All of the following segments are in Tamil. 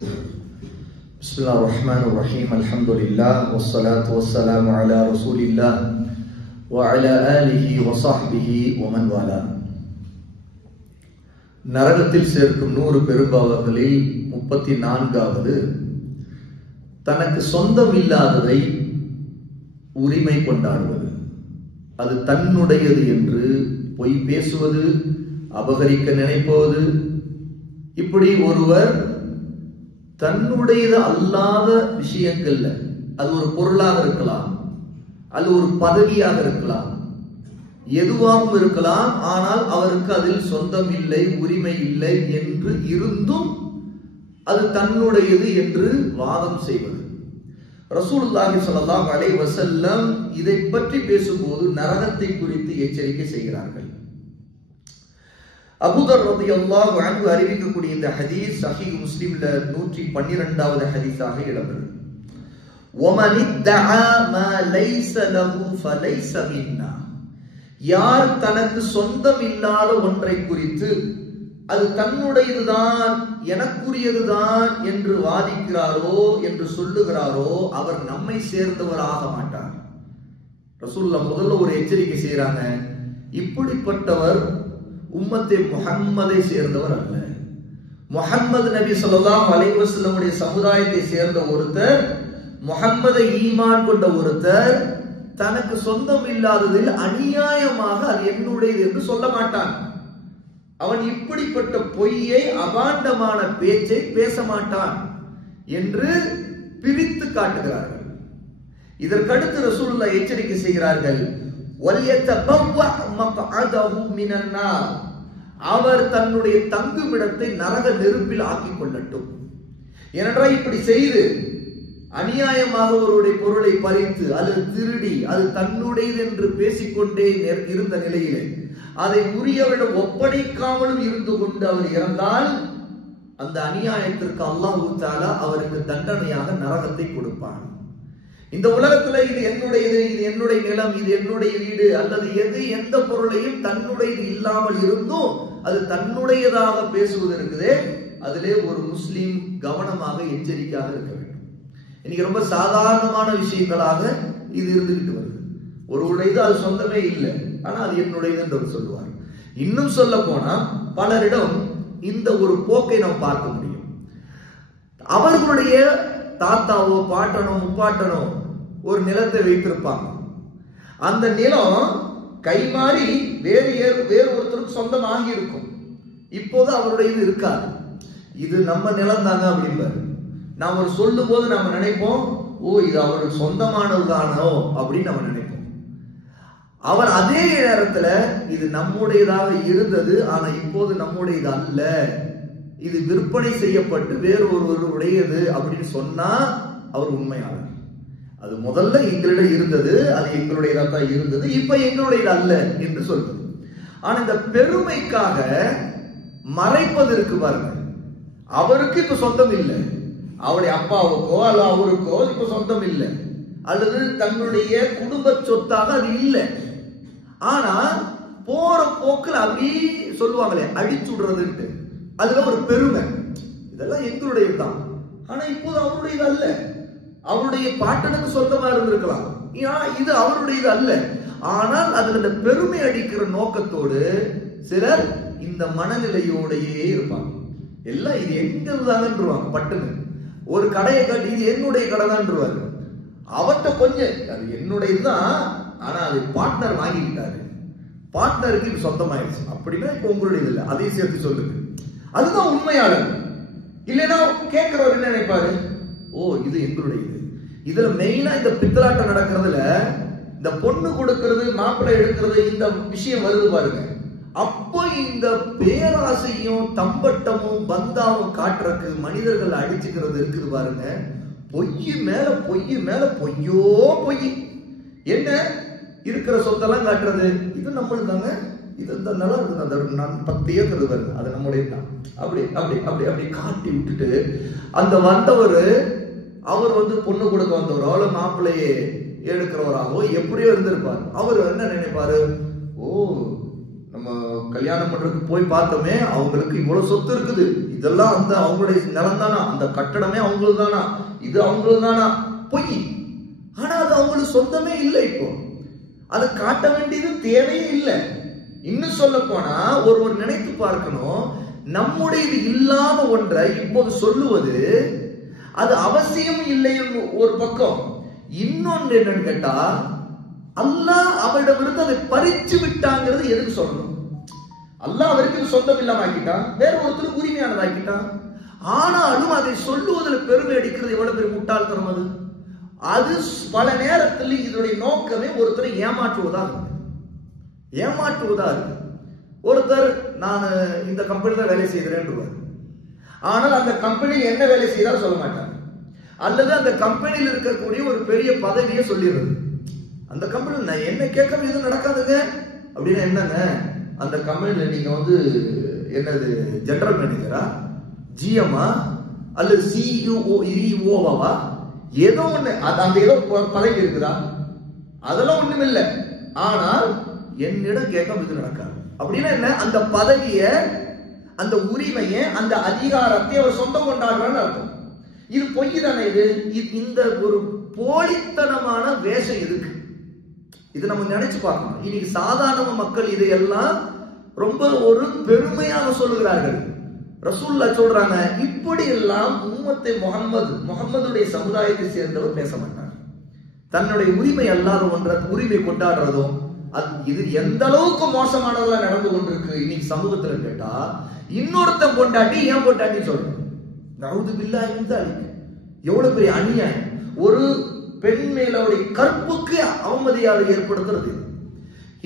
Bismillahirrahmanirrahim. Alhamdulillah wassalatu wassalamu ala rasulillah wa ala alihi wa sahbihi wa man wala. நரகத்தில் சேர்க்கும் 100 பெரும்பாவங்களில் 34வது தனக்கு சொந்தம் இல்லாததை உரிமை கொண்டாடுவது, அது தன்னுடையது என்று பொய் பேசுவது, அபகரிக்க நினைப்பது. இப்படி ஒருவர் தன்னுடையது அல்லாத விஷயங்கள்ல, அது ஒரு பொருளாக இருக்கலாம், அது ஒரு பதவியாக இருக்கலாம், எதுவாகவும் இருக்கலாம், ஆனால் அவருக்கு அதில் சொந்தம் இல்லை, உரிமை இல்லை என்று இருந்தும் அது தன்னுடையது என்று வாதம் செய்வது. ரசூலுல்லாஹி ஸல்லல்லாஹு அலைஹி வஸல்லம் இதை பற்றி பேசும்போது நரகத்தை குறித்து எச்சரிக்கை செய்கிறார்கள். அபூதர் ரலியல்லாஹு அன்ஹு அறிவிக்கக்கூடிய இந்த ஹதீஸ் சஹீஹ் முஸ்லிம்ல 112வது ஹதீஸாக இடம்பெறும். وَمَنِ ادَّعَى مَا لَيْسَ لَهُ فَلَيْسَ مِنَّا. யார் தனக்கு சொந்தம் இல்லாத ஒன்றை குறித்து அது தன்னுடையதுதான், எனக்குரியதுதான் என்று வாதிக்கிறாரோ, என்று சொல்லுகிறாரோ, அவர் நம்மை சேர்ந்தவராக மாட்டார். ரசூலுல்லாஹ் முதல்ல ஒரு எச்சரிக்கை செய்யறாங்க, இப்படிப்பட்டவர் உம்மத்தே முஹம்மதை சேர்ந்தவர் அல்ல. முஹம்மது நபி ஸல்லல்லாஹு அலைஹி வஸல்லமுடைய சமுதாயத்தை சேர்ந்த ஒருத்தர், முஹம்மதை ஈமான் கொண்ட ஒருத்தர் தனக்கு சொந்தம் இல்லாததில் அநியாயமாக அது என்னுடையது என்று சொல்ல மாட்டான். அவன் இப்படிப்பட்ட பொய்யை, அபாண்டமான பேச்சை பேச மாட்டான் என்று பிரித்து காட்டுகிறார்கள். இதற்கடுத்து ரசூலுல்லாஹ் எச்சரிக்கை செய்கிறார்கள், அவர் தன்னுடைய தங்குமிடத்தை நரக நெருப்பில் ஆக்கிக் கொள்ளட்டும். ஏனென்றால் இப்படி செய்து அநியாயமாக ஒருவருடைய பொருளை பறித்து அல்லது திருடி அது தன்னுடையது என்று பேசிக்கொண்டே இருந்த நிலையிலே அதை உரியவிடம் ஒப்படைக்காமலும் இருந்து கொண்டு அவர் இறந்தால் அந்த அநியாயத்திற்கு அல்லாஹ் தஆலா அவருக்கு தண்டனையாக நரகத்தை கொடுப்பான். இந்த உலகத்துல இது என்னுடையது, இது என்னுடைய நிலம், இது என்னுடைய வீடு அல்லது எந்த பொருளையும் தன்னுடையது இல்லாமல் இருந்தும் அது தன்னுடையதாக பேசுவது இருக்குதே, அதிலே ஒரு முஸ்லிம் கவனமாக எச்சரிக்கையாக இருக்க வேண்டும். இன்னைக்கு ரொம்ப சாதாரணமான விஷயங்களாக இது இருந்துகிட்டு வருது. ஒருவருடையது அது சொந்தமே இல்லை, ஆனா அது என்னுடையது என்று சொல்லுவார். இன்னும் சொல்ல போனா பலரிடம் இந்த ஒரு போக்கை நாம் பார்க்க முடியும். அவர்களுடைய தாத்தாவோ பாட்டனோ முப்பாட்டனோ ஒரு நிலத்தை வைத்திருப்பாங்க. அந்த நிலம் கைமாறி வேறு ஒருத்தருக்கு சொந்தம் ஆகி இருக்கும். இப்போது அவருடைய இது இருக்காது, இது நம்ம நிலம் தாங்க அப்படிம்பாரு. நாம் ஒரு சொல்லும் போது நாம நினைப்போம், ஓ இது அவருக்கு சொந்தமானதுதானோ அப்படின்னு நம்ம நினைப்போம். அவர் அதே நேரத்துல இது நம்முடையதாக இருந்தது, ஆனா இப்போது நம்முடையது அல்ல, இது விற்பனை செய்யப்பட்டு வேறு ஒருவருடையது அப்படின்னு சொன்னா அவர் உண்மையாளர். அது முதல்ல எங்களிடம் இருந்தது, அது எங்களுடையதாக தான் இருந்தது, இப்ப எங்களுடையது அல்ல என்று சொல்வது. ஆனா இந்த பெருமைக்காக மறைப்பதற்கு பாருங்க, அவருக்கு இப்ப சொந்தம் இல்லை, அவருடைய அப்பாவுக்கோ அல்ல அவருக்கோ இப்ப சொந்தம் இல்லை, அல்லது தன்னுடைய குடும்ப சொத்தாக அது இல்லை. ஆனா போற போக்கில் அப்படி சொல்லுவாங்களே அடிச்சுடுறதுன்ட்டு, அதுல ஒரு பெருமை, இதெல்லாம் எங்களுடையது தான், ஆனா இப்போது அவருடையது அல்ல. அவருடைய பாட்டனுக்கு சொந்தமா இருந்திருக்கலாம், இது அவருடையது அல்ல. ஆனால் அதுல இந்த பெருமை அடிக்கிற நோக்கத்தோடு சிலர் இந்த மனநிலையோடையே இருப்பாங்க. எல்லாம் இது எங்கதான்ருவாங்க. பட்டுன்னு ஒரு கடையை கட்டி இது என்னுடைய கடை தான்ருவாரு. அவர்கிட்ட கொஞ்சம் அது என்னுடையதுதான், ஆனா அது பார்ட்னர் வாங்கிக்கிட்டாரு, பார்ட்னருக்கு இது சொந்தமாயிருச்சு அப்படின்னா இப்ப உங்களுடையது இல்லை, அதையும் சேர்த்து சொல்லுங்க. அதுதான் உண்மையாளர். இல்லைன்னா கேட்கிறவர் என்ன நினைப்பாரு, ஓ இது எங்களுடையது. இதுல மெயினா இந்த பித்தலாட்டம் நடக்கிறதுல இந்த பொண்ணு கொடுக்கிறது, மாப்பிள்ளை எடுக்கிறது, இந்த விஷயம் வருது பாருங்க. அப்போ இந்த பேராசையும் தம்பட்டமும் பந்தாவும் காட்டுறதுக்கு மனிதர்கள் அடிச்சுக்கிறது இருக்குது பாருங்க. பொய் மேல பொய் மேல பொய்யோ பொய். என்ன இருக்கிற சொத்தெல்லாம் காட்டுறது, இது நம்மளுக்கு தாங்க, இது இந்த நிலம் இருக்குது, நான் 10 ஏக்கர் வருது, அது நம்முடைய தான், அப்படி அப்படி அப்படி அப்படி காட்டி விட்டுட்டு அந்த வந்தவர் அவர் பொண்ணு கொடுக்க வந்தவரோ அல்ல மாப்பிள்ளையே எடுக்கிறவராகவோ எப்படியோ இருந்திருப்பார். அவர் என்ன நினைப்பாரு, ஓ நம்ம கல்யாணம் பண்றதுக்கு போய் பார்த்தோமே, அவங்களுக்கு இவ்வளவு சொத்து இருக்குது, இதெல்லாம் அந்த அவங்களுடைய நிலம் தானா, அந்த கட்டடமே அவங்களுக்கு தானா, இது அவங்களுக்கு தானா, பொய். ஆனா அது அவங்களுக்கு சொந்தமே இல்லை. இப்போ அதை காட்ட வேண்டியது தேவையே இல்லை. இன்னும் சொல்ல போனா ஒருவர் நினைத்து பார்க்கணும், நம்முடைய இது இல்லாத ஒன்றை இப்போது சொல்லுவது அது அவசியம் இல்லை ஒரு பக்கம். இன்னொன்று என்னன்னு கேட்டா, அல்லாஹ் அவரிடமிருந்து அதை பறிச்சு விட்டாங்கிறது எதுக்கு சொல்லணும்? அல்லாஹ் அவருக்கு சொந்தம் இல்லாம ஆக்கிட்டான், வேற ஒருத்தருக்கு உரிமையானது ஆக்கிட்டான். ஆனாலும் அதை சொல்லுவதில் பெருமை அடிக்கிறது எவ்வளவு பெரிய முட்டாள்தனம் அது. அது பல நேரத்தில் இதனுடைய நோக்கமே ஒருத்தரை ஏமாற்றுவதா இருக்கு. ஒருத்தர் நான் இந்த கம்பெனில வேலை செய்கிறேன், ஆனால் அந்த கம்பெனியில் என்ன வேலை செய்தாலும் சொல்ல மாட்டாங்க. அல்லது அந்த கம்பெனியில் இருக்கக்கூடிய ஒரு பெரிய பதவியை சொல்லிடுறது. அந்த கம்பெனியில் என்ன கேட்காம எதுவும் நடக்காதுங்க அப்படின்னா என்னங்க, அந்த கம்பெனியில நீங்க என்னது ஜெனரல் மேனேஜரா, ஜிஎம்மா, அல்லது சிஇஓவா, ஏதோ ஒண்ணு, அந்த ஏதோ பதவி இருக்குதா, அதெல்லாம் ஒண்ணும் இல்லை. ஆனால் என்னிடம் கேட்காம இது நடக்காது அப்படின்னா என்ன, அந்த பதவிய, அந்த உரிமையை, அந்த அதிகாரத்தை அவர் சொந்தம் கொண்டாடுறான்னு அர்த்தம். இது பொய் தானே. இது இந்த ஒரு போலித்தனமான வேஷம் எதுக்கு? இது நம்ம நினைச்சு பார்க்கணும். இன்னைக்கு சாதாரண மக்கள் இதையெல்லாம் ரொம்ப ஒரு பெருமையாக சொல்லுகிறார்கள். ரசூலுல்லாஹ் சொல்றாங்க, இப்படி எல்லாம் உம்மத்தை முகம்மதுடைய சமுதாயத்தை சேர்ந்தவர் பேச மாட்டார். தன்னுடைய உரிமை அல்லாத ஒன்றை உரிமை கொண்டாடுறதும் இது எந்த அளவுக்கு மோசமானதெல்லாம் நடந்து கொண்டிருக்கு இன்னைக்கு சமூகத்துல கேட்டா, இன்னொருத்தன் பொண்டாட்டி ஏன் பொண்டாட்டி சொல்றேன், நவுது பில்லாஹி மின் தாலிக். எவ்வளவு பெரிய அநியாயம்! ஒரு பெண் மேல அவருடைய கற்புக்கு அவமதியாதை ஏற்படுத்துறது.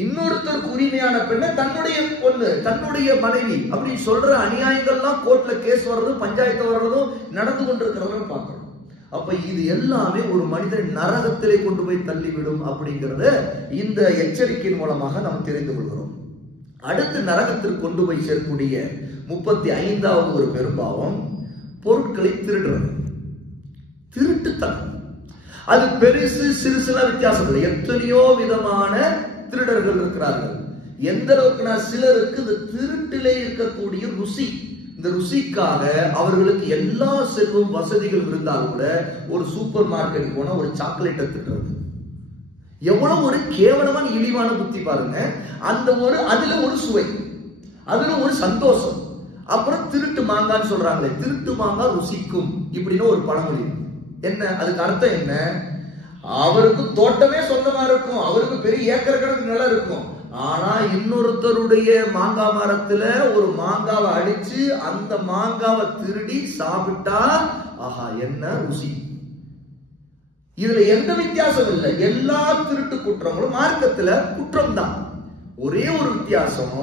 இன்னொருத்தருக்கு உரிமையான பெண்ணை தன்னுடைய பொண்ணு, தன்னுடைய மனைவி அப்படின்னு சொல்ற அநியாயங்கள்லாம் கோர்ட்ல கேஸ் வர்றதும் பஞ்சாயத்து வர்றதும் நடந்து கொண்டிருக்கிறதும் பார்க்கிறோம். அப்ப இது எல்லாமே ஒரு மனிதன் நரகத்திலே கொண்டு போய் தள்ளிவிடும் அப்படிங்கறத இந்த எச்சரிக்கையின் மூலமாக நாம் தெரிந்து கொள்கிறோம். அடுத்து நரகத்திற்கு கொண்டு போய் சேர்க்கக்கூடிய 35வது ஒரு பெரும்பாவம் பொருட்களை திருடுறது, திருட்டுத்தனம். அது பெருசு சிறுசுலாம் வித்தியாசம் இல்லை. எத்தனையோ விதமான திருடர்கள் இருக்கிறார்கள். எந்த அளவுக்குனா, சிலருக்கு இந்த திருட்டிலே இருக்கக்கூடிய ருசி, இந்த ருசிக்காக அவர்களுக்கு எல்லா செல்வம் வசதிகள் இருந்தாலும் கூட ஒரு சூப்பர் மார்க்கெட் போனா ஒரு சாக்லேட்டை திருடுறது எவ்வளவு ஒரு கேவலமான இழிவான புத்தி பாருங்க. அந்த அதுல ஒரு சுவை, அதுல ஒரு சந்தோஷம். அப்புறம் திருட்டு மாங்கான்னு சொல்றாங்களே, திருட்டு மாங்காய் ருசிக்கும் இப்படின்னு ஒரு பழமொழி. என்ன அதுக்கு அர்த்தம் என்ன? அவருக்கு தோட்டமே சொந்தமா இருக்கும், அவருக்கு பெரிய ஏக்கர் கணக்கு நிலம் இருக்கும். ஆனா இன்னொருத்தருடைய மாங்காய் மரத்துல ஒரு மாங்காவை அடிச்சு அந்த மாங்காவை திருடி சாப்பிட்டா ஆஹா என்ன ருசி! இதுல எந்த வித்தியாசம் இல்லை. எல்லா திருட்டு குற்றங்களும் மார்க்கத்துல குற்றம் தான். ஒரே ஒரு வித்தியாசம்,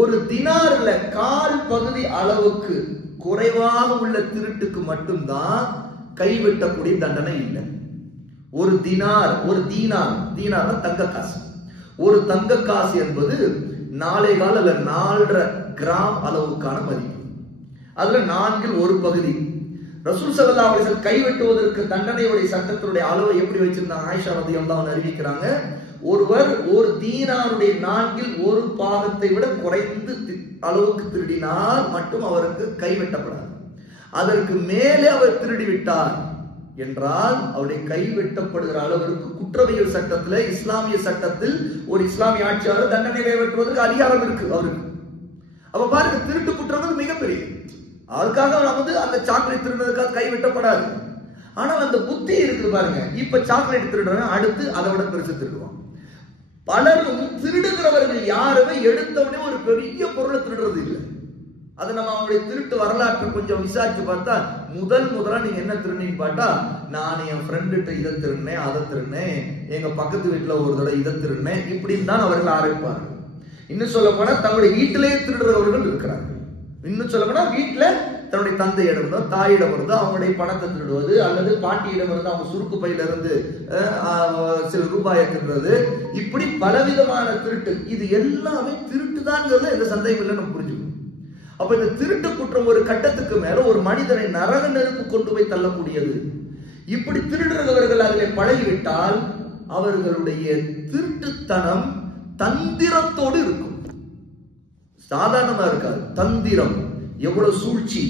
ஒரு தினார்ல 1/4 பகுதி அளவுக்கு குறைவாக உள்ள திருட்டுக்கு மட்டும்தான் கைவிட்டக்கூடிய தண்டனை இல்லை. ஒரு தீனார் தங்க காசு. ஒரு தங்க காசு என்பது 4.25 அல்ல 4.5 கிராம் அளவுக்கான மதிப்பு. அதுல 4/1 பகுதி. ரசூல் ஸல்லல்லாஹு அலைஹி வஸல்லம் கைவெட்டுவதற்கு தண்டனையுடைய சட்டத்தினுடைய அளவை எப்படி வச்சிருந்தாங்க? ஆயிஷா ரலியல்லாஹு அன்ஹா அறிவிக்கிறாங்க, ஒருவர் ஒரு தீனாருடைய 4/1 பாகத்தை விட குறைந்து அளவுக்கு திருடினால் மட்டும் அவருக்கு கைவெட்டப்படாது. அதற்கு மேலே அவர் திருடி விட்டார் என்றால் அவருடைய கை வெட்டப்படுகிற அளவிற்கு குற்றவியல் சட்டத்தில், இஸ்லாமிய சட்டத்தில் ஒரு இஸ்லாமிய ஆட்சியாளர் தண்டனை நிறைவேற்றுவதற்கு அதிகாரம் இருக்கு அவருக்கு. அப்ப பாருங்க, திருட்டு குற்றம் மிகப்பெரிய. அதுக்காக அந்த சாக்லேட் திருடுறதுக்காக கை வெட்டப்படாது. ஆனால் அந்த புத்தி இருக்குது பாருங்க. இப்ப சாக்லேட் திருடுறவன் அடுத்து அதை விட பெருசு திருடுவான். பலரும் திருடுகிறவர்கள் யாருமே எடுத்தவுடனே ஒரு பெரிய பொருளை திருடுறது இல்லை. அது நம்ம அவங்களுடைய திருட்டு வரலாற்று கொஞ்சம் விசாரிச்சு பார்த்தா, முதலா நீங்க என்ன திருநீன்னு பார்த்தா, நான் என் ஃப்ரெண்டுகிட்ட இதை திருநேன், அதை திருநேன், எங்க பக்கத்து வீட்டுல ஒரு தடவை இதை திருநேன், இப்படின்னு தான் அவர்கள் ஆரம்பிப்பார்கள். இன்னும் சொல்ல போனா தங்களுடைய வீட்டிலேயே திருடுறவர்கள் இருக்கிறார்கள். இன்னும் சொல்ல போனா வீட்டுல தன்னுடைய தந்தையிடம் இருந்தோ தாயிடம் இருந்தோ அவங்களுடைய பணத்தை திருடுவது, அல்லது பாட்டியிடம் இருந்து அவங்க சுருக்கு பையில இருந்து சில ரூபாயை திருடுறது, இப்படி பலவிதமான திருட்டு. இது எல்லாமே திருட்டுதான்ங்கிறது எந்த சந்தேகம் இல்லை, நம்ம புரிஞ்சுக்கணும். அப்ப இந்த திருட்டு குற்றம் ஒரு கட்டத்துக்கு மேல ஒரு மனிதனை நரக நெருப்பு கொண்டு போய் தள்ளக்கூடியது. இப்படி திருடுறவர்கள் அதில் பழகிவிட்டால் அவர்களுடைய திருட்டுத்தனம் தந்திரத்தோடு இருக்கும். சாதாரணமா இருக்காது. தந்திரம், எவ்வளவு சூழ்ச்சி,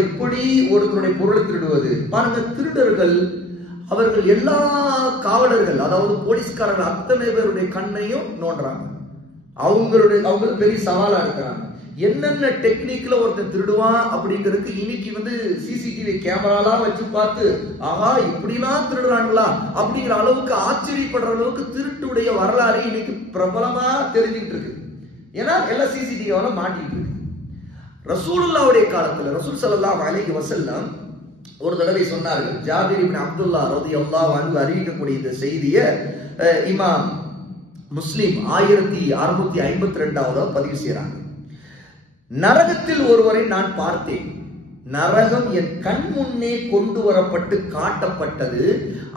எப்படி ஒருத்தருடைய பொருளை திருடுவது பாருங்க. திருடர்கள் அவர்கள் எல்லா காவலர்கள், அதாவது போலீஸ்காரர்கள் அத்தனை பேருடைய கண்ணையும் நோண்டுறாங்க. அவங்களுக்கு பெரிய சவாலா இருக்கிறாங்க. என்னென்ன டெக்னிக்ல ஒருத்தன் திருடுவான் அப்படிங்கிறதுக்கு இன்னைக்கு சிசிடிவி கேமராலாம் வச்சு பார்த்து ஆஹா இப்படிலாம் திருடுறாங்களா அப்படிங்கிற அளவுக்கு ஆச்சரியப்படுற அளவுக்கு திருட்டுடைய வரலாறு இன்னைக்கு பிரபலமா தெரிஞ்சுக்கிட்டு இருக்கு. ஏன்னா எல்லாம் சிசிடிவியால மாட்டிட்டு இருக்கு. ரசூலுல்லாஹ்வுடைய காலத்துல ரசூல் ஸல்லல்லாஹு அலைஹி வஸல்லம் ஒரு தடவை சொன்னார்கள். ஜாபிர் இப்னு அப்துல்லாஹ் ரலியல்லாஹு அன்ஹு அறிவிக்கக்கூடிய இந்த செய்தியை இமாம் முஸ்லிம் 1652 பதிவு செய்யறாங்க. நரகத்தில் ஒருவரை நான் பார்த்தேன். நரகம் என் கண் முன்னே கொண்டு வரப்பட்டு காட்டப்பட்டது.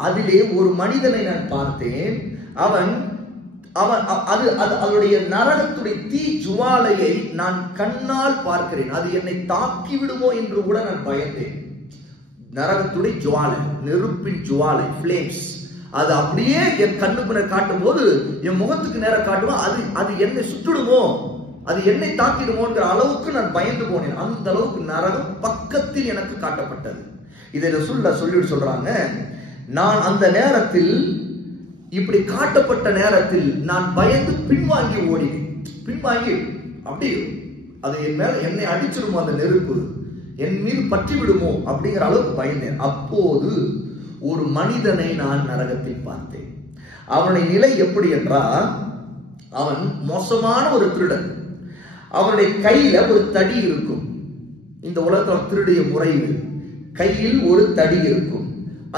அதிலே ஒரு மனிதனை நான் பார்த்தேன். அதனுடைய நரகத்துடைய தீ ஜுவாலையை நான் கண்ணால் பார்க்கிறேன். அது என்னை தாக்கி விடுமோ என்று கூட நான் பயந்தேன். நரகத்துடைய ஜுவாலை, நெருப்பின் ஜுவாலை, பிளேம்ஸ், அது அப்படியே என் கண்ணுக்கு காட்டும் போது என் முகத்துக்கு நேரம் காட்டுவோம். அது என்னை சுட்டுடுமோ, அது என்னை தாக்கிடுமோன்ற அளவுக்கு நான் பயந்து போனேன். அந்த அளவுக்கு நரகம் பக்கத்தில் எனக்கு காட்டப்பட்டது. இதை சொல்லிட்டு சொல்றாங்க, நான் அந்த நேரத்தில் இப்படி காட்டப்பட்ட நேரத்தில் நான் பயந்து பின்வாங்கி ஓடினேன். பின்வாங்கி அப்படி அது என் மேல என்னை அடிச்சிடுமோ, அந்த நெருப்பு என் மீது பற்றி விடுமோ அப்படிங்கிற அளவுக்கு பயந்தேன். அப்போது ஒரு மனிதனை நான் நரகத்தில் பார்த்தேன். அவனுடைய நிலை எப்படி என்றால், அவன் மோசமான ஒரு திருடன். அவனுடைய கையில ஒரு தடி இருக்கும். இந்த உலகத்தில் திருடிய முறையில் கையில் ஒரு தடி இருக்கும்.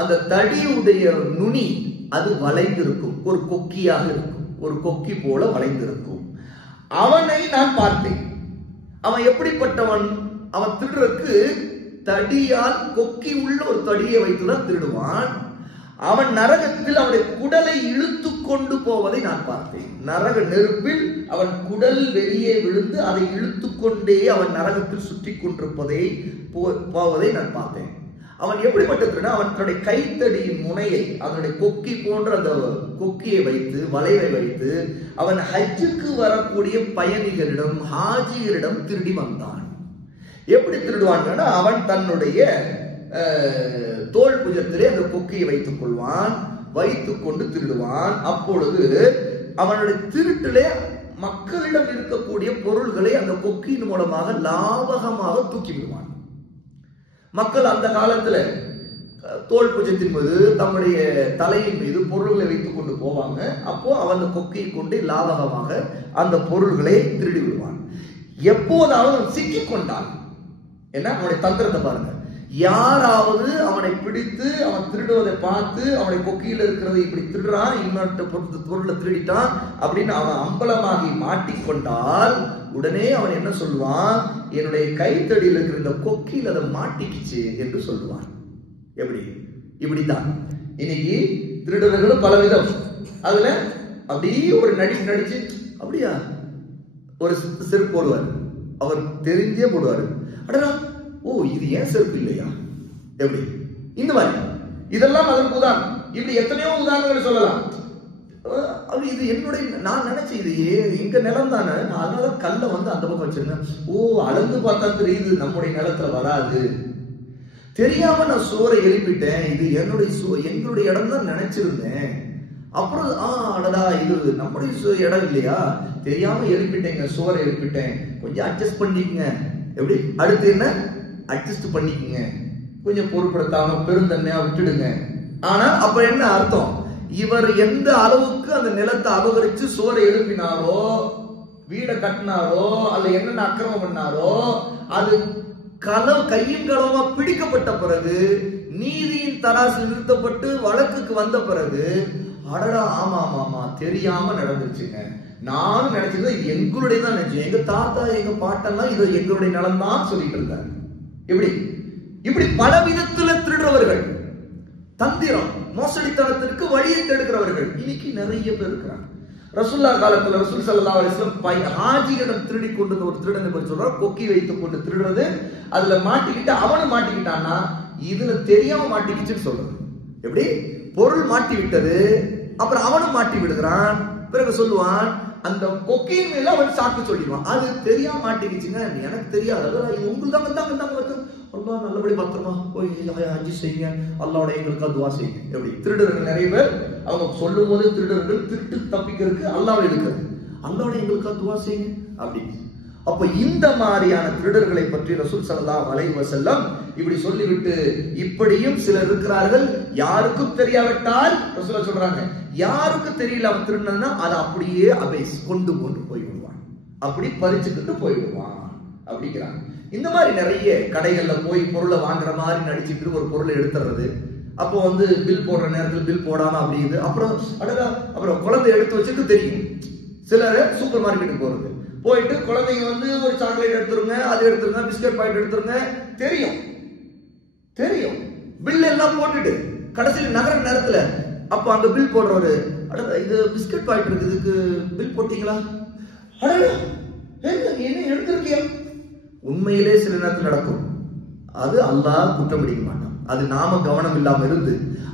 அந்த தடியுடைய நுனி அது வளைந்திருக்கும், ஒரு கொக்கியாக இருக்கும், ஒரு கொக்கி போல வளைந்திருக்கும். அவனை நான் பார்த்தேன். அவன் எப்படிப்பட்டவன்? அவன் திருடுறதுக்கு தடியால் கொக்கி உள்ள ஒரு தடியை வைத்துதான் திருடுவான். அவன் நரகத்தில் அவனுடைய குடலை இழுத்து கொண்டு போவதை நான் பார்த்தேன். நரக நெருப்பில் அவன் குடல் வெளியே விழுந்து அதை இழுத்து கொண்டே அவன் நரகத்தில் சுற்றி கொண்டிருப்பதை போவதை நான் பார்த்தேன். அவன் எப்படிப்பட்ட திருடன்? அவன் தன்னுடைய கைத்தடியின் முனையை, அதனுடைய கொக்கி போன்ற அந்த கொக்கியை வைத்து, வளைவை வைத்து அவன் ஹஜ்ஜுக்கு வரக்கூடிய பயணிகளிடம், ஹாஜிகளிடம் திருடி வந்தான். எப்படி திருடுவான்? அவன் தன்னுடைய தோல் புஜத்திலே அந்த கொக்கியை வைத்துக் கொள்வான், வைத்துக் கொண்டு திருடுவான். அப்பொழுது அவனுடைய திருட்டிலே மக்களிடம் இருக்கக்கூடிய பொருள்களை அந்த கொக்கியின் மூலமாக லாபகமாக தூக்கி விடுவான். மக்கள் அந்த காலத்துல தோல் புஜத்தின் மீது, தம்முடைய தலையின் மீது பொருள்களை வைத்துக் கொண்டு போவாங்க. அப்போ அவன் அந்த கொக்கியை கொண்டு லாபகமாக அந்த பொருள்களை திருடி விடுவான். எப்போதாவது சிக்கிக் கொண்டான். என்ன அவனுடைய தந்திரத்தை பாருங்க. யாராவது அவனை பிடித்து அவன் திருடுவதை பார்த்து அவனை கொக்கியில் இருக்கிறதை இப்படி திருடுறான், இன்னொரு பொருளை திருடிட்டான் அப்படின்னு அவன் அம்பலமாகி மாட்டிக்கொண்டால் உடனே அவன் என்ன சொல்லுவான்? என்னுடைய கைத்தடியில் இருக்கிற இந்த கொக்கியில் அதை மாட்டிக்கிச்சு என்று சொல்லுவான். எப்படி? இப்படித்தான் இன்னைக்கு திருடுறவர்களும் பலவிதம். அதுல அப்படியே ஒரு நடிச்சு அப்படியா ஒரு செருப்பு போடுவார். அவர் தெரிஞ்சே போடுவார். அடடா, ஓ இது ஏன் செருப்பு இல்லையா? எப்படி? இந்த மாதிரி இதெல்லாம் அதற்கு உதாரணம். இப்படி எத்தனையோ உதாரணங்களை சொல்லலாம். அது இது என்னுடைய, நான் நினைச்சேன் இது எங்க நிலம் தானே, நான் அதனால கல்ல அந்த பக்கம் வச்சிருந்தேன். ஓ அளந்து பார்த்தா தெரியுது நம்முடைய நிலத்துல வராது. தெரியாம நான் சோரை எழுப்பிட்டேன். இது எங்களுடைய இடம் தான் நினைச்சிருந்தேன். அப்புறம் அடடா இது நம்முடைய இடம் இல்லையா, தெரியாம எழுப்பிட்டேங்க, சோரை எழுப்பிட்டேன், கொஞ்சம் அட்ஜஸ்ட் பண்ணிக்கங்க. எப்படி? அடுத்து என்ன? அட்ஜஸ்ட் பண்ணிக்கங்க, கொஞ்சம் பொருட்படுத்தாம பெருந்தன்மையா விட்டுடுங்க. ஆனா அப்ப என்ன அர்த்தம்? இவர் எந்த அளவுக்கு அந்த நிலத்தை அபகரிச்சு சோரை எழுப்பினாரோ, வீடை கட்டினாரோ, அல்ல என்னென்ன அக்கிரமம் பண்ணாரோ, அது கையும் களவமா பிடிக்கப்பட்ட பிறகு, நீதியின் தராசு நிறுத்தப்பட்டு வழக்குக்கு வந்த பிறகு, அடடா ஆமா ஆமா ஆமா தெரியாம நடந்துருச்சுங்க, நானும் நினைச்சது இது எங்களுடைய தான் நினைச்சேன், எங்க தாத்தா எங்க பாட்டெல்லாம் இது எங்களுடைய நலம் தான் சொல்லிட்டு இருந்தாங்க. இப்படி பல விதத்துல திருடுறவர்கள், தந்திரம் மோசடித்தனத்திற்கு வழியை தேடுகிறவர்கள் இன்னைக்கு நிறைய பேர் இருக்கிறாங்க. ரசூல்லா காலத்துல ரசூல் ஸல்லல்லாஹு அலைஹி வஸல்லம் ஹாஜியிடம் திருடி கொண்டு ஒரு திருடனை பற்றி சொல்றார். கொக்கி வைத்துக் கொண்டு திருடுறது, அதுல மாட்டிக்கிட்டு அவனும் மாட்டிக்கிட்டான்னா இதுல தெரியாம மாட்டிக்கிச்சுன்னு சொல்றது. எப்படி? பொருள் மாட்டி விட்டது, அப்புறம் அவனும் மாட்டி விடுகிறான். பிறகு சொல்லுவான் அந்த கொக்கையின் மேல அவன் சாக்கு சொல்லிடுவான். அது தெரியாம மாட்டிக்கிச்சுங்க, எனக்கு தெரியாது, இது உங்களுக்கு தான் வந்தாங்க அல்லாஹ் நல்லபடி பத்திரமா போய் ஹஜ் செய்யுங்க, அல்லாஹ்வோட எங்களுக்கு துஆ செய்யுங்க. எப்படி திருடர்கள் நிறைய பேர் அவங்க சொல்லும் போது திருடர்கள் திருட்டு தப்பிக்கிறதுக்கு அல்லாஹ்வை எடுக்கிறது, அல்லாஹ்வோட எங்களுக்கு துஆ செய்யுங்க அப்படி. அப்ப இந்த மாதிரியான திருடர்களை பற்றி ரசூல் ஸல்லல்லாஹு அலைஹி வஸல்லம் இப்படி சொல்லிவிட்டு, இப்படியும் சிலர் இருக்கிறார்கள் யாருக்கும் தெரியாவிட்டால் ரசூல் சொல்றாங்க, யாருக்கும் தெரியல அவன் திருடனா அதை அப்படியே அபேஸ் கொண்டு போய்விடுவான், அப்படி பறிச்சுக்கிட்டு போய்விடுவான் அப்படிங்கிறாங்க. இந்த மாதிரி நிறைய கடைகள்ல போய் பொருளை வாங்குற மாதிரி நடிச்சுட்டு ஒரு பொருளை எடுத்துறது, அப்போ வந்து பில் போடுற நேரத்தில் பில் போடாம அப்படிங்குது. அப்புறம் குழந்தை எடுத்து வச்சுட்டு தெரியும். சிலர் சூப்பர் மார்க்கெட்டுக்கு போறது, போயிட்டு குழந்தைங்க வந்து ஒரு சாக்லேட் எடுத்துருங்க, அது எடுத்துருங்க, பிஸ்கட் பாக்கெட் எடுத்துருங்க, தெரியும் பில் எல்லாம் போட்டுட்டு கடைசியில் நகர நேரத்துல அப்ப அந்த பில் போடுறவரு, இது பிஸ்கட் பாக்கெட் இருக்கு, இதுக்கு பில் போட்டீங்களா, என்ன எடுத்திருக்கியா? உண்மையிலே சில நேரத்தில் நடக்கும். அது அல்லாஹ் குற்றம் பிடிக்க மாட்டான். அது நாம கவனம் இல்லாம இருந்து,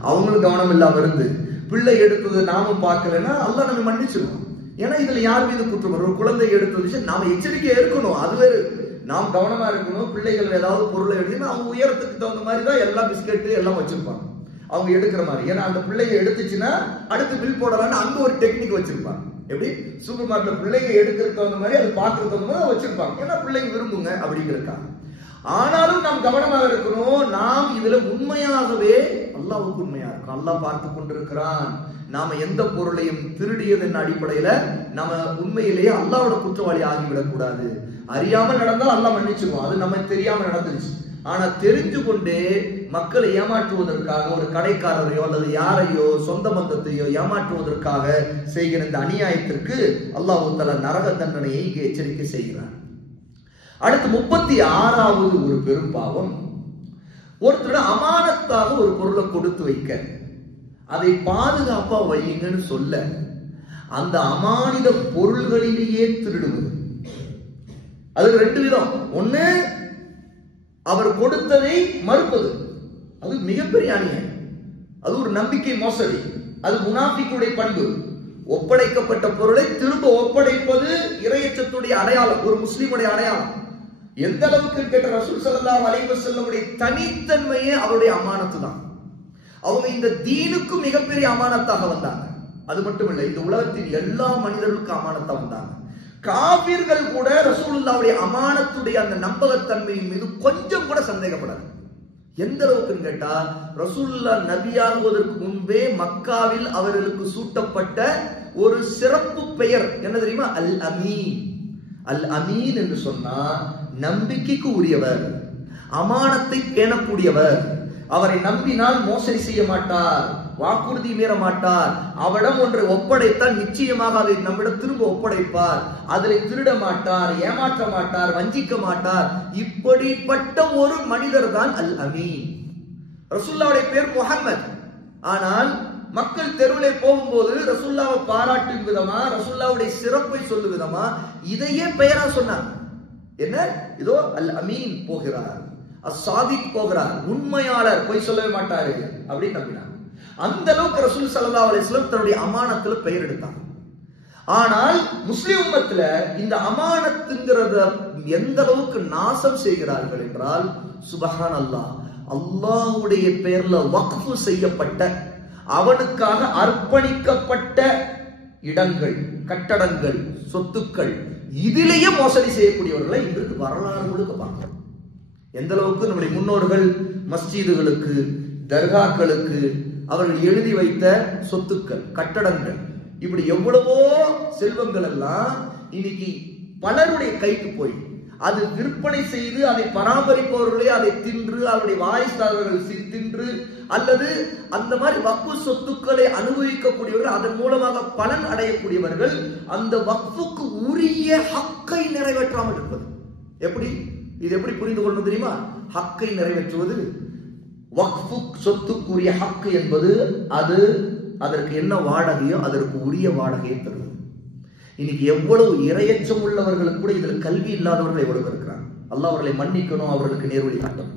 அவங்களும் கவனம் இல்லாம இருந்து, பிள்ளை எடுத்தது நாம பார்க்கலன்னா அல்லாஹ் நம்ம மன்னிச்சிருவோம். ஏன்னா இதுல யார் மீது குற்றம் வரும்? ஒரு குழந்தை எடுத்த விஷயம் நாம எச்சரிக்கையா இருக்கணும், அது வேறு. நாம் கவனமா இருக்கணும். பிள்ளைகள் ஏதாவது பொருளை எடுத்துன்னா அவங்க உயரத்துக்கு தகுந்த மாதிரி தான் எல்லா பிஸ்கெட்டு எல்லாம் வச்சிருப்பாங்க, அவங்க எடுக்கிற மாதிரி. ஏன்னா அந்த பிள்ளைங்க எடுத்துச்சுன்னா அடுத்து பில் போடலான்னு அங்க ஒரு டெக்னிக் வச்சிருப்பாங்க. எப்படி சூப்பர் மார்க்கெட்ல பிள்ளைங்க எடுக்கிறதுக்கு தகுந்த மாதிரி அது பார்க்கறதுக்கு தகுந்த மாதிரி வச்சிருப்பாங்க, ஏன்னா பிள்ளைங்க விரும்புங்க அப்படிங்கிறதுக்காக. ஆனாலும் நாம் கவனமாக இருக்கணும். நாம் இதுல உண்மையாகவே அல்லாஹ்வுக்கு உண்மையா இருக்கும், அல்லாஹ் பார்த்து கொண்டிருக்கிறான். நாம எந்த பொருளையும் திருடியதன் அடிப்படையில நாம உண்மையிலேயே அல்லாஹ்வோட குற்றவாளி ஆகிவிடக் கூடாது. அறியாமல் நடந்தால் அல்லாஹ் மன்னிச்சிருவோம், அது நம்ம தெரியாம நடந்துருச்சு. ஆனா தெரிஞ்சு கொண்டே மக்களை ஏமாற்றுவதற்காக ஒரு கடைக்காரரையோ அல்லது யாரையோ சொந்த பந்தத்தையோ ஏமாற்றுவதற்காக செய்கிற இந்த அநியாயத்திற்கு அல்லாஹ் தஆலா நரக தண்டனையை இங்கே எச்சரிக்கை செய்கிறார். அடுத்து 36வது ஒரு பெரும் பாவம், ஒருத்தர் அமானத்தாக ஒரு பொருளை கொடுத்து வைக்க, அதை பாதுகாப்பா வையுங்கன்னு சொல்ல, அந்த அமானித பொருள்களிலேயே திருடுவது. அதுக்கு ரெண்டு விதம். ஒண்ணு, அவர் கொடுத்ததை மறுப்பது, அது மிகப்பெரிய அநியாயம், அது ஒரு நம்பிக்கை மோசடி, அது முனாஃபிக்குடைய பண்பு. ஒப்படைக்கப்பட்ட பொருளை திரும்ப ஒப்படைப்பது இறையச்சத்துடைய அடையாளம், ஒரு முஸ்லிமுடைய அடையாளம். எந்த அளவுக்கு கேட்ட ரசூல் ஸல்லல்லாஹு அலைஹி வஸல்லமுடைய தனித்தன்மையே அவருடைய அமானத்து தான். அவங்க இந்த தீனுக்கு மிகப்பெரிய அமானத்தாக வந்தாங்க. அது மட்டும் இல்லை, இந்த உலகத்தின் எல்லா மனிதர்களுக்கும் அமானத்தா வந்தாங்க. காபிர்கள் கூட ரசூலுல்லாஹ்வுடைய அமானத்துடைய அந்த நம்பகத்தன்மையின் மீது கொஞ்சம் கூட சந்தேகப்படாது. எந்த அளவுக்கு கேட்டா, ரசூலுல்லாஹ் நபியாகுவதற்கு முன்பே மக்காவில் அவர்களுக்கு சூட்டப்பட்ட ஒரு சிறப்பு பெயர் என்ன தெரியுமா? அல் அமீன். அல் அமீன் என்று சொன்னா நம்பிக்கைக்கு உரியவர், அமானத்தை பேணக்கூடியவர். அவரை நம்பினால் மோசடி செய்ய மாட்டார், வாக்குறுதி மீற மாட்டார். அவரிடம் ஒன்றை ஒப்படைத்தால் நிச்சயமாக அதை நம்மிடம் திரும்ப ஒப்படைப்பார். அதில் திருட மாட்டார், ஏமாற்ற மாட்டார், வஞ்சிக்க மாட்டார். இப்படிப்பட்ட ஒரு மனிதர் தான் அல் அமீன். ரசூலுல்லாஹ்வுடைய பேர் முஹம்மத். ஆனால் மக்கள் தெருவிலே போகும்போது ரசூலுல்லாஹ்வை பாராட்டும் விதமா, ரசூலுல்லாஹ்வுடைய சிறப்பை சொல்லும் விதமா இதையே பெயரா சொன்னாங்க. என்ன? இதோ அல் அமீன் போகிறார், அஸ்ஸாதிக் போகிறார், உண்மையாளர், பொய் சொல்லவே மாட்டாரு அப்படின்னு நம்பினாங்க. அந்த அளவுக்கு ரசூல் ஸல்லல்லாஹு அலைஹி வஸல்லம் தன்னுடைய அமானத்துல பெயர் எடுத்தாங்க. ஆனால் முஸ்லிம் உம்மத்துல இந்த அமானத்துங்கிறத எந்த அளவுக்கு நாசம் செய்கிறார்கள் என்றால், சுப்ஹானல்லாஹ், அல்லாஹ்வுடைய பெயர்ல வக்ஃப் செய்யப்பட்ட, அவனுக்காக அர்ப்பணிக்கப்பட்ட இடங்கள், கட்டடங்கள், சொத்துக்கள், இதிலேயே மோசடி செய்யக்கூடியவர்களை இன்றைக்கு வரலாறு முழுக்க பார்க்கிறோம். எந்த அளவுக்கு நம்முடைய முன்னோர்கள் மஸ்ஜிதுகளுக்கு, தர்காக்களுக்கு அவர்கள் எழுதி வைத்த சொத்துக்கள், கட்டடங்கள், இப்படி எவ்வளவோ செல்வங்கள் எல்லாம் இன்னைக்கு பலருடைய கைக்கு போய் அது விற்பனை செய்து அதை பராமரிப்பவர்களே அதை தின்று, அவருடைய வாரிசுதாரர்கள் தின்று, அல்லது அந்த மாதிரி வக்ஃபு சொத்துக்களை அனுபவிக்கக்கூடியவர்கள், அதன் மூலமாக பலன் அடையக்கூடியவர்கள் அந்த வக்ஃபுக்கு உரிய ஹக்கை நிறைவேற்றாமல் இருப்பது. எப்படி? இது எப்படி புரிந்து கொள்ளணும் தெரியுமா? ஹக்கை நிறைவேற்றுவது, வக்ஃபு சொத்துக்குரிய ஹக்கு என்பது அது அதற்கு என்ன வாடகையோ அதற்கு உரிய வாடகையை தருவது. இன்னைக்கு எவ்வளவு இரையச்சம் உள்ளவர்களுக்கு கூட இதுல கல்வி இல்லாதவர்கள் எவ்வளவு இருக்கிறாங்க. அல்லாஹ் அவர்களை மன்னிக்கணும், அவர்களுக்கு நேர்வழி காட்டணும்.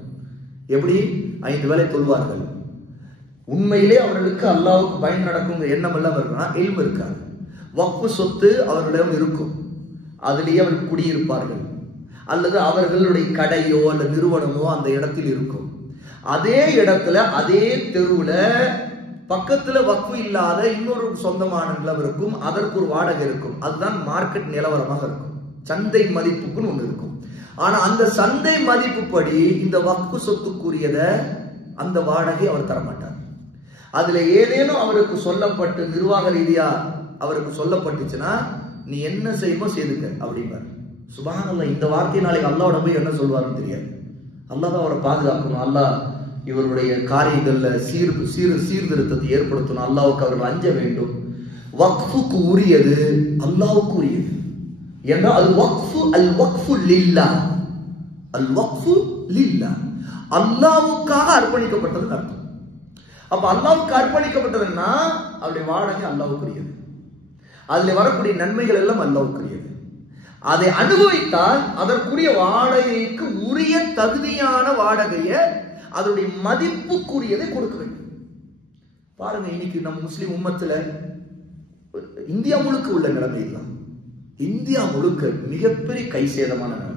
எப்படி? 5 வேளை தொழுவார்கள், உண்மையிலே அவர்களுக்கு அல்லாஹ்வுக்கு பயன் நடக்குங்கிற எண்ணம் எல்லாம் இருக்குன்னா இல்மு இருக்காது. வக்ஃபு சொத்து அவர்களிடம் இருக்கும், அதிலேயே அவர்கள் குடியிருப்பார்கள், அல்லது அவர்களுடைய கடையோ அல்லது நிறுவனமோ அந்த இடத்தில் இருக்கும். அதே இடத்துல அதே தெருவுல பக்கத்துல வக்ஃபு இல்லாத இன்னொரு சொந்தமான நிலம் இருக்கும், அதற்கு ஒரு வாடகை இருக்கும். அதுதான் மார்க்கெட் நிலவரமாக இருக்கும். சந்தை மதிப்புக்குன்னு ஒண்ணு இருக்கும். ஆனா அந்த சந்தை மதிப்புப்படி இந்த வக்ஃபு சொத்துக்குரியத அந்த வாடகை அவர் தரமாட்டார். அதுல ஏதேனும் அவருக்கு சொல்லப்பட்டு நிர்வாக ரீதியா அவருக்கு சொல்லப்பட்டுச்சுன்னா நீ என்ன செய்யுமோ செய்துக்க அப்படிம்பார். சுப்ஹானல்லாஹ், இந்த வார்த்தை நாளைக்கு அல்லாஹ்வோட போய் என்ன சொல்வாருன்னு தெரியாது. அல்லாஹ் தான் அவரை பாதுகாக்கணும். அல்லாஹ் இவருடைய காரியங்கள்ல சீர்திருத்தத்தை ஏற்படுத்தணும். அல்லாஹ்வுக்கு அவர்கள் அஞ்ச வேண்டும். வக்ஃபுக்கு உரியது அல்லாஹ்வுக்கு உரியது என்றால் அது வக்ஃபு, அல் வக்ஃபு லில்லாஹ், அல் வக்ஃபு லில்லாஹ், அல்லாஹ்வுக்காக அர்ப்பணிக்கப்பட்டது அர்த்தம். அப்ப அல்லாஹ்வுக்கு அர்ப்பணிக்கப்பட்டதுன்னா அவருடைய வாடகை அல்லாஹ்வுக்குரியது, அதுல வரக்கூடிய நன்மைகள் எல்லாம் அல்லாஹ்வுக்குரியது. அதை அனுபவித்தால் அதற்குரிய வாடகைக்கு உரிய தகுதியான வாடகையை அதனுடைய மதிப்புக்குரியதை கொடுக்க வேண்டும். பாருங்க, இன்னைக்கு நம்ம முஸ்லிம் உம்மத்துல இந்தியா முழுக்க உள்ள நிலைமை தான். இந்தியா முழுக்க மிகப்பெரிய கை சேதமான நிலைமை.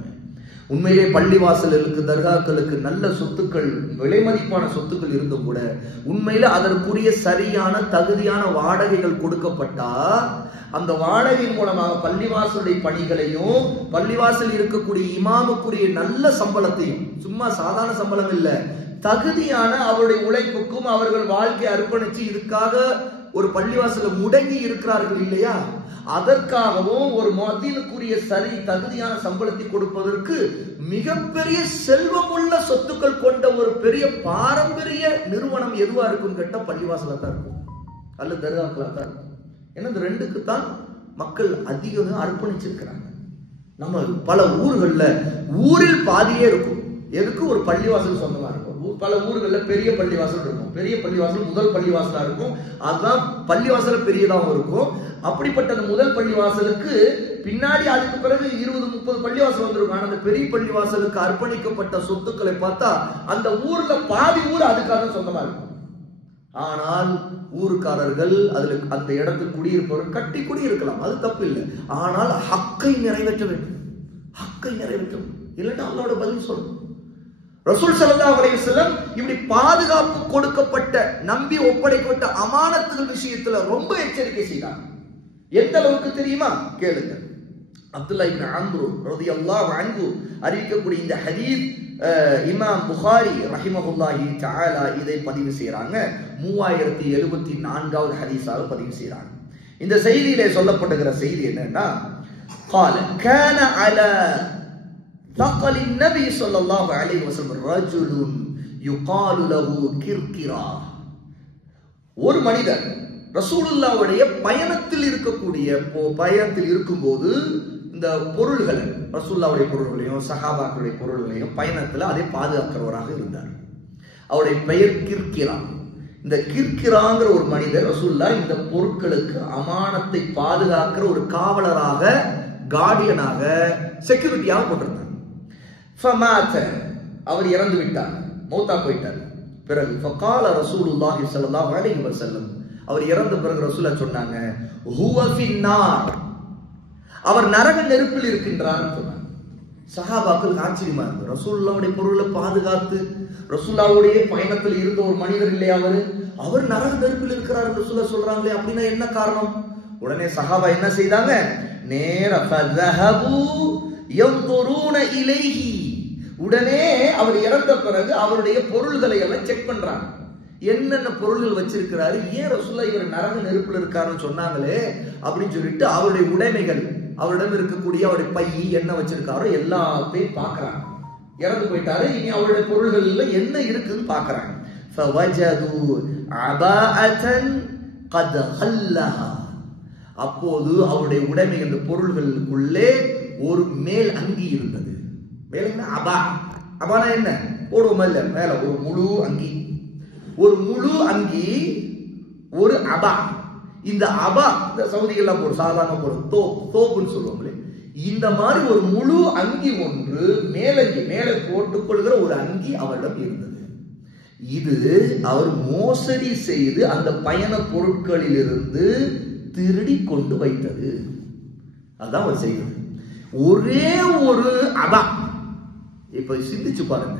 உண்மையிலே பள்ளிவாசல்களுக்கு தர்காக்களுக்கு நல்ல சொத்துக்கள், விலை மதிப்பான சொத்துக்கள் இருந்தும் கூட உண்மையில அதற்குரிய சரியான தகுதியான வாடகைகள் கொடுக்கப்பட்டா அந்த வாடகை மூலமாக பள்ளிவாசலுடைய பணிகளையும் பள்ளிவாசல் இருக்கக்கூடிய இமாமுக்குரிய நல்ல சம்பளத்தையும், சும்மா சாதாரண சம்பளம் இல்ல, தகுதியான அவருடைய உழைப்புக்கும் அவர்கள் வாழ்க்கையை அர்ப்பணிச்சு இதுக்காக ஒரு பள்ளிவாசல முடங்கி இருக்கிறார்கள் இல்லையா, அதற்காகவும் ஒரு முஅத்தினுக்குரிய சரி தகுதியான சம்பளத்தை கொடுப்பதற்கு மிகப்பெரிய செல்வம் உள்ள சொத்துக்கள் கொண்ட ஒரு பெரிய பாரம்பரிய நிறுவனம் எதுவா இருக்கும் கேட்டா பள்ளிவாசலா தான் இருக்கும், அல்லது தர்காக்களா தான் இருக்கும். ஏன்னா இந்த ரெண்டுக்கு தான் மக்கள் அதிகம் அர்ப்பணிச்சிருக்கிறாங்க. நம்ம பல ஊர்கள்ல ஊரில் பாதியே இருக்கும் எதுக்கு ஒரு பள்ளிவாசல் சொந்தமா இருக்கும். பல ஊர்கள்ல பெரிய பள்ளிவாசல் இருக்கும், பெரிய பள்ளிவாசல் முதல் பள்ளிவாசலா இருக்கும், அதுதான் பள்ளிவாசல் பெரியதாகவும் இருக்கும். அப்படிப்பட்ட அந்த முதல் பள்ளிவாசலுக்கு பின்னாடி அதுக்கு பிறகு 20-30 பள்ளிவாசல் வந்திருக்கும். ஆனா அந்த பெரிய பள்ளிவாசலுக்கு அர்ப்பணிக்கப்பட்ட சொத்துக்களை பார்த்தா அந்த ஊர்ல பாதி ஊர் அதுக்காக சொந்தமா இருக்கும். ஆனால் ஊருக்காரர்கள் அதுல அந்த இடத்தில் குடியிருப்பவர்கள் கட்டி குடியிருக்கலாம், அது தப்பு இல்லை. ஆனால் ஹக்கை நிறைவேற்ற வேண்டும், ஹக்கை நிறைவேற்றும், இல்லைன்னா அல்லாஹ்வோட பதில் சொல்லணும். ரசூல் ஸல்லல்லாஹு அலைஹி வஸல்லம் இப்படி பாதுகாப்பு கொடுக்கப்பட்ட நம்பி ஒப்படைக்கப்பட்ட அமானத்துகள் விஷயத்துல ரொம்ப எச்சரிக்கை செய்தாங்க. எந்த அளவுக்கு தெரியுமா? கேளுங்க. அப்துல்லா இப்னு அம்ரு ரலியல்லாஹு அன்ஹு அறிவிக்கக்கூடிய இந்த ஹதீஸ் இமாம் புகாரி ரஹிமஹுல்லாஹி தஆலா இதை பதிவு செய்றாங்க. 3074வது ஹதீஸாக பதிவு செய்றாங்க. இந்த செய்தியிலே சொல்லப்படுகிற செய்தி என்னன்னா, قال كان على ثقل النبي صلى الله عليه وسلم رجل يقال له கிர்கிரா. ஒரு மனிதர் ரசூலுல்லாஹ்வுடைய பயணத்தில் இருக்கும்போது இந்த பொருள்களை, ரசூலுல்லாஹ்வுடைய பொருள்களையும் சஹாபாக்களுடைய பொருள்களையும் பயணத்துல அதை பாதுகாக்கிறவராக இருந்தார். அவருடைய பெயர் கிர்கிரா. இந்த கிர்கிராங்கிற ஒரு மனிதர் ரசூலுல்லாஹ் இந்த பொருட்களுக்கு அமானத்தை பாதுகாக்கிற ஒரு காவலராக, கார்டியனாக, செக்யூரிட்டியாக போட்டிருந்தார். அவர் இறந்து விட்டார், மௌத்தா போயிட்டார். பிறகு ஃபகால ரசூலுல்லாஹி ஸல்லல்லாஹு அலைஹி வஸல்லம், அவர் இறந்த பிறகு ரசூலுல்லாஹ் சொன்னாங்க, ஹுவ ஃபின்னார், அவர் நரக நெருப்பில் இருக்கின்றார் சொன்னாங்க. சஹாபாக்கள் ஆச்சரியமா இருக்கு. ரசூலுல்லாஹ்வுடைய பொருளை பாதுகாத்து ரசூலுல்லாஹ்வுடைய பயணத்தில் இருந்த ஒரு மனிதர் இல்லையா அவர் நரக நெருப்பில் இருக்கிறார் என்று சொல்றாங்களே, அப்படின்னா என்ன காரணம்? உடனே சஹாபா என்ன செய்தாங்க, நேர ஃபذهبوا ينظرون إليه, உடனே அவர் இறந்த பிறகு அவருடைய பொருள்களை எல்லாம் செக் பண்றாங்க. என்னென்ன பொருள்கள் வச்சிருக்கிறாரு, ஏன் ரசூலுல்லாஹ் இவர் நரக நெருப்புல இருக்காருன்னு சொன்னாங்களே அப்படின்னு சொல்லிட்டு அவருடைய உடைமைகள், அவரிடம் இருக்கக்கூடிய அவருடைய பை என்ன வச்சிருக்காரோ எல்லாத்தையும் பாக்குறாங்க. இறந்து போயிட்டாரு, இனி அவருடைய பொருள்கள்ல என்ன இருக்குன்னு பாக்குறாங்க. فوجدوا عباءة قد خلها, அப்போது அவருடைய உடைமை அந்த பொருள்களுக்குள்ளே ஒரு மேல் அங்கி இருந்தது. மேல என்ன? அபா. அபானா என்ன? போடுவோம் இல்ல, மேல ஒரு முழு அங்கி, ஒரு முழு அங்கி, ஒரு அபா. இந்த அபா இந்த சவுதிகள்லாம் போடும், சாதாரண போடும், தோப்புன்னு சொல்லுவோம்ல, இந்த மாதிரி ஒரு முழு அங்கி ஒன்று, மேலங்கி, மேலே போட்டுக் கொள்கிற ஒரு அங்கி அவரிடம் இருந்தது. இது அவர் மோசடி செய்து அந்த பயண பொருட்களிலிருந்து திருடி கொண்டு வைத்தது. அதுதான் அவர் செய்தது. ஒரே ஒரு அபா. இப்ப சிந்திச்சு பாருங்க,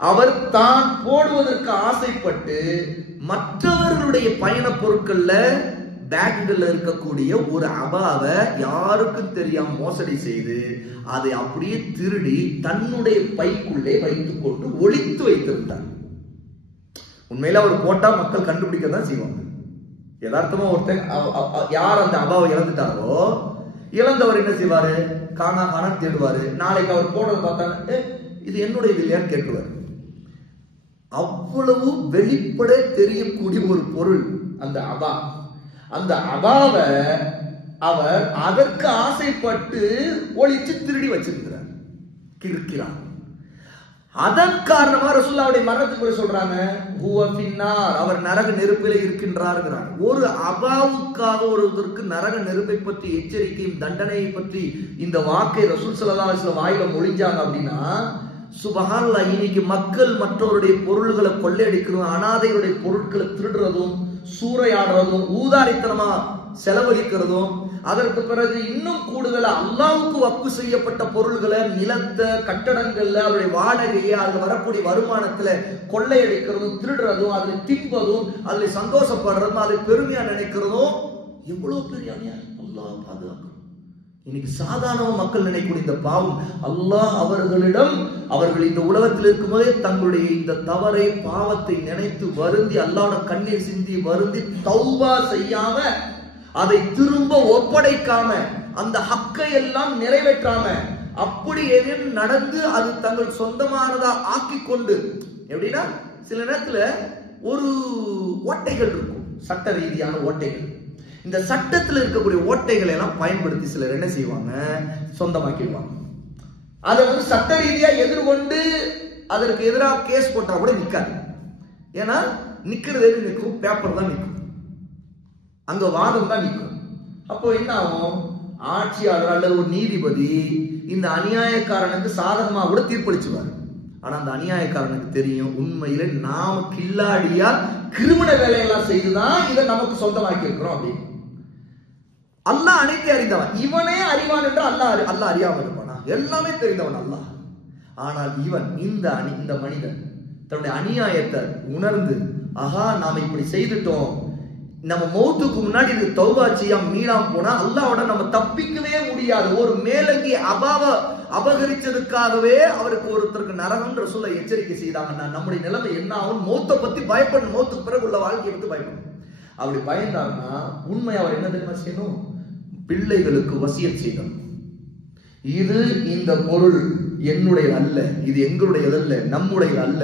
அவர் தான் போடுவதற்கு ஆசைப்பட்டு மற்றவர்களுடைய பயண பொருட்கள்ல பேக்குகள்ல இருக்கக்கூடிய ஒரு அபாவை யாருக்கும் தெரியாம மோசடி செய்து அதை அப்படியே திருடி தன்னுடைய பைக்குள்ளே வைத்துக் கொண்டு ஒளித்து வைத்திருந்தார். உண்மையில அவர் போட்டா மக்கள் கண்டுபிடிக்க தான் செய்வாங்க. யதார்த்தமா ஒருத்தன் யார் அந்த அபாவை இழந்துட்டாரோ, இழந்தவர் என்ன செய்வாரு, காணா தேடுவாரு. நாளைக்கு அவர் போடுறத பார்த்தாங்க, இது என்னுடைய இல்லையான்னு கேட்டுவாரு. அவ்வளவு வெளிப்பட தெரியக்கூடிய ஒரு பொருள் அந்த அபா. அந்த அபாவை அவர் அதற்கு ஆசைப்பட்டு ஒளிச்சு திருடி வச்சிருக்கிறார், கிறுக்கிறார். அதன் காரணமா ரசூலுல்லாஹ்வுடைய மரணத்துக்கு சொல்றாங்க, ஹுவ ஃபின்னார், அவர் நரக நெருப்பிலே இருக்கின்றார். ஒரு அபாவுக்காக ஒருவருக்கு நரக நெருப்பை பற்றி எச்சரிக்கையும் தண்டனையை பற்றி இந்த வாக்கை ரசூல் ஸல்லல்லாஹு அலைஹி வஸல்லம் வாயில மொழிஞ்சாங்க அப்படின்னா, சுபஹானல்லாஹ், இன்னைக்கு மக்கள் மற்றவருடைய பொருள்களை கொள்ளையடிக்கிறதும், அனாதைகளுடைய பொருட்களை திருடுறதும், சூறையாடுறதும், ஊதாரித்தனமா செலவழிக்கிறதும், அதற்கு பிறகு இன்னும் கூடுதலா அல்லாஹ்வுக்கு வக்ஃப் செய்யப்பட்ட பொருள்களை, நிலத்தை, கட்டடங்கள்ல அவருடைய வாடகையை, அதுல வரக்கூடிய வருமானத்துல கொள்ளையடிக்கிறதும், திருடுறதும், அதுல தின்பதும், அதுல சந்தோஷப்படுறதும், அதை பெருமையா நினைக்கிறதும் எவ்வளவு பெரிய அநியாயம். அல்லாஹ் பாதுகாக்கும். இன்னைக்கு சாதாரண மக்கள் நினைக்கூடிய இந்த பாவம், அல்லாஹ் அவர்கள் இந்த உலகத்தில் இருக்கும்போதே தங்களுடைய இந்த தவறை, பாவத்தை நினைத்து வருந்தி, அல்லாஹ்வோட கண்ணீர் சிந்தி வருந்தி தௌபா செய்யாம, அதை திரும்ப ஒப்படைக்காம, அந்த ஹக்கை எல்லாம் நிறைவேற்றாம, அப்படி எதுவும் நடந்து அது தங்கள் சொந்தமானதா ஆக்கி கொண்டு, எப்படின்னா சில நேரத்துல ஒரு ஓட்டைகள் இருக்கும், சட்ட ரீதியான ஓட்டைகள். இந்த சட்டத்தில் இருக்கக்கூடிய ஓட்டைகளை எல்லாம் பயன்படுத்தி சிலர் என்ன செய்வாங்க, சொந்தமாக்கிடுவாங்க. அதை சட்ட ரீதியா எதிர்கொண்டு அதற்கு எதிராக கேஸ் போட்டா கூட நிக்காது. ஏன்னா நிக்கிறது எது நிற்கும், பேப்பர் தான் நிற்கும், அங்க வாதம் தான் நிற்கும். அப்போ என்ன ஆகும், ஆட்சியாளர் அல்லது ஒரு நீதிபதி இந்த அநியாயக்காரனுக்கு சாதகமா கூட தீர்ப்பளிச்சுவார். ஆனா அந்த அநியாயக்காரனுக்கு தெரியும், உண்மையில நாம கில்லாடியா கிரிமினல் வேலையெல்லாம் செய்துதான் இதை நமக்கு சொந்தமாக்கி இருக்கிறோம் அப்படின்னு. அல்லாஹ் அனைத்து அறிந்தவன், இவனே அறிவான் என்று அல்லாஹ் அறியாமல் இருப்பானா? எல்லாமே தெரிந்தவன் அல்லாஹ். ஆனால் இவன் இந்த மனிதன் தன்னுடைய அநியாயத்தை உணர்ந்து, ஆஹா நாம இப்படி செய்துட்டோம், நம்ம மௌத்துக்கு முன்னாடி இது தௌபா செய்யாம மீறாம போனா அல்லாஹ்வோட நம்ம தப்பிக்கவே முடியாது. ஒரு மேலங்கி அபகரிச்சதுக்காகவே அவருக்கு ஒருத்தருக்கு நரகம் ரசூலுல்லாஹ் எச்சரிக்கை செய்தாங்கன்னா நம்முடைய நிலைமை என்ன ஆகும்? மௌத்தை பத்தி பயப்படணும், மௌத்துக்கு பிறகு உள்ள வாழ்க்கையை பத்தி பயப்படணும். அப்படி பயந்தாருன்னா உண்மை அவர் என்ன தெரியுமா செய்யணும், பிள்ளைகளுக்கு வசியத் செய்யணும். இது இந்த பொருள் என்னுடைய அல்ல, இது எங்களுடையது அல்ல, நம்முடைய அல்ல,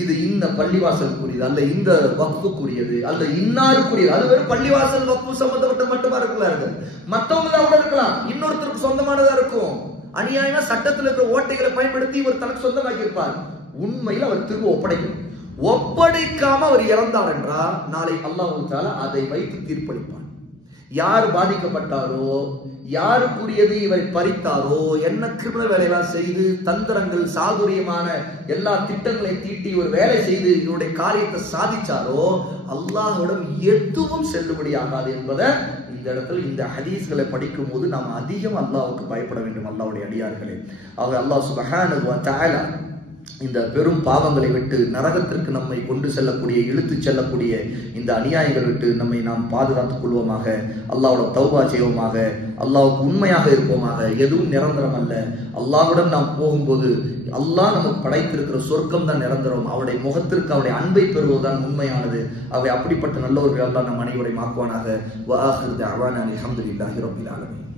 இது இந்த பள்ளிவாசலுக்குரியது அல்ல, இந்த வக்ஃபுக்குரியது அல்ல, இன்னாருக்குரியது. அது வெறும் பள்ளிவாசல் வக்ஃபு சம்பந்தப்பட்ட மட்டுமா இருக்கலாம், மற்றவங்க தான் கூட இருக்கலாம், இன்னொருத்தருக்கு சொந்தமானதா இருக்கும். அநியாயமா சட்டத்தில் இருக்கிற ஓட்டைகளை பயன்படுத்தி இவர் தனக்கு சொந்தமாக்கி இருப்பார். உண்மையில் அவர் திரும்ப ஒப்படைக்கணும். ஒப்படைக்காம அவர் இறந்தார் என்றால் நாளை அல்லாஹ் தஆலா அதை வைத்து தீர்ப்பளிப்பான். யார் பாதிக்கப்பட்டாரோ, யாருக்குரியது இவரை பறித்தாரோ, என்ன கிரிமினல் வேலையெல்லாம் செய்து தந்திரங்கள் சாதுரியமான எல்லா திட்டங்களை தீட்டி ஒரு வேலை செய்து இவருடைய காரியத்தை சாதிச்சாரோ, அல்லாஹ்விடம் எதுவும் செல்லுபடியாகாது என்பதை இந்த இடத்துல இந்த ஹதீஸ்களை படிக்கும் போது நாம் அதிகம் அல்லாஹ்வுக்கு பயப்பட வேண்டும். அல்லாஹ்வுடைய அடியார்களே, அவர் அல்லாஹ் சுப்ஹானஹு வ தஆலா இந்த பெரும் பாவங்களை விட்டு, நரகத்திற்கு நம்மை கொண்டு செல்லக்கூடிய, இழுத்து செல்லக்கூடிய இந்த அநியாயங்களை விட்டு நம்மை நாம் பாதுகாத்துக் கொள்வோமாக. அல்லாஹ்வோட தௌபா செய்வோமாக, அல்லாஹ்வுக்கு உண்மையாக இருப்போமாக. எதுவும் நிரந்தரம் அல்ல. அல்லாஹ்வுடன் நாம் போகும்போது அல்லாஹ் நமக்கு படைத்திருக்கிற சொர்க்கம் தான் நிரந்தரம். அவருடைய முகத்திற்கு அவருடைய அன்பை பெறுவதுதான் உண்மையானது. அவை அப்படிப்பட்ட நல்லவர்கள் அல்லாஹ் நம் அனைவரையும் ஆக்குவானாக. வ ஆகிரு தஅவானா அல்ஹம்துலில்லாஹி ரப்பில் ஆலமீன்.